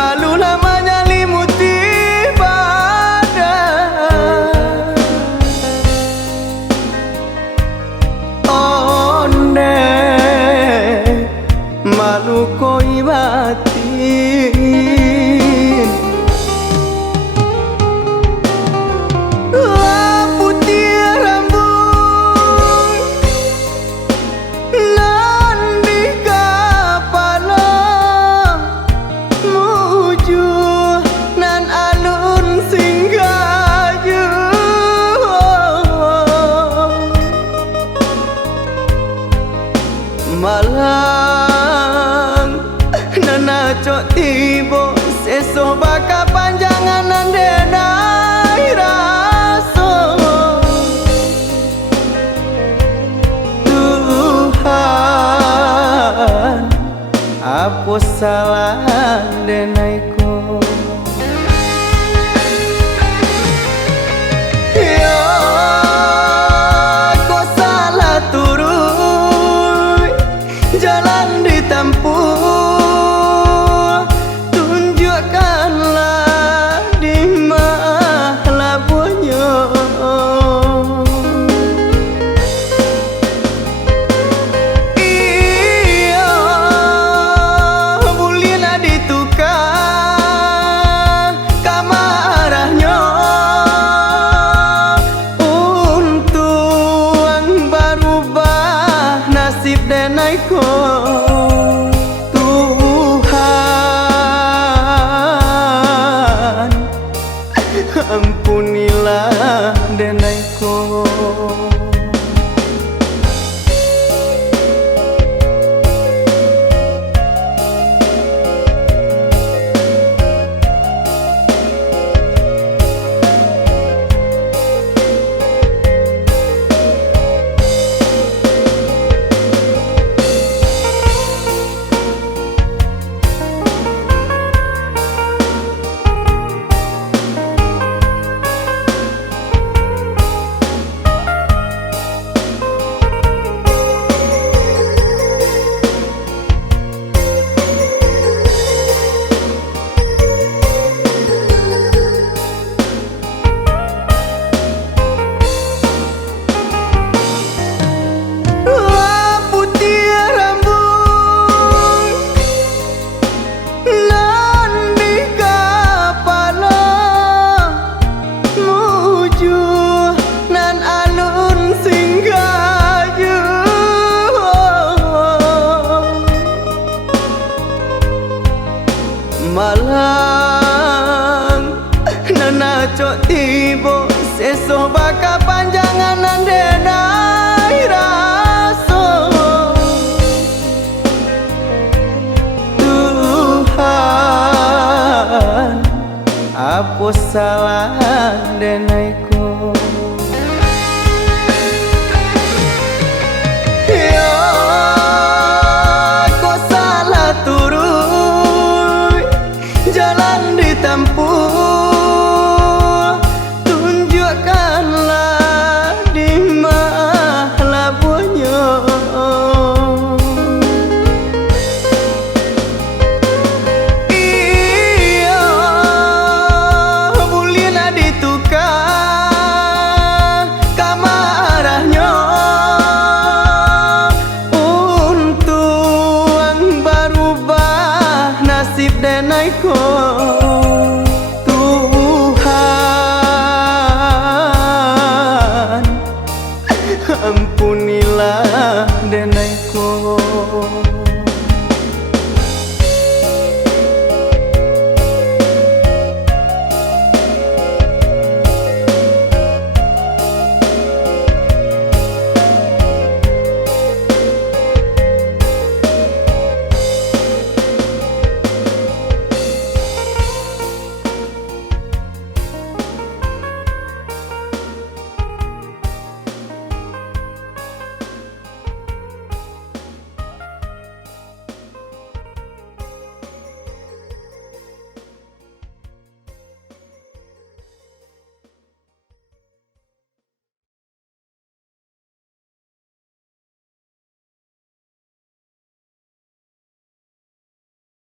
malu namanya limuti badan. Onde malu koi batin. Putih rambut nan di kepala, muju nan alun singgaju. Malang nana cok tibo seso baka panjangan nandenai raso. Tuhan apa salah denaiku. Yo kok salah turun jalan ditempuh, tunjukkanlah di mana bunyi. Iya bulina ditukar kamarahnya untuk berubah nasib denaiku. Tuhan ampunilah denaiku. Malang nana cok tibo seso baka panjangan nandenai raso. Tuhan apa salah denaiku. Yo kok salah turun jalan ditempuh, tunjukkanlah di mana bunyi. Iya bulina ditukar kamarahnya untuk berubah nasib denaiku.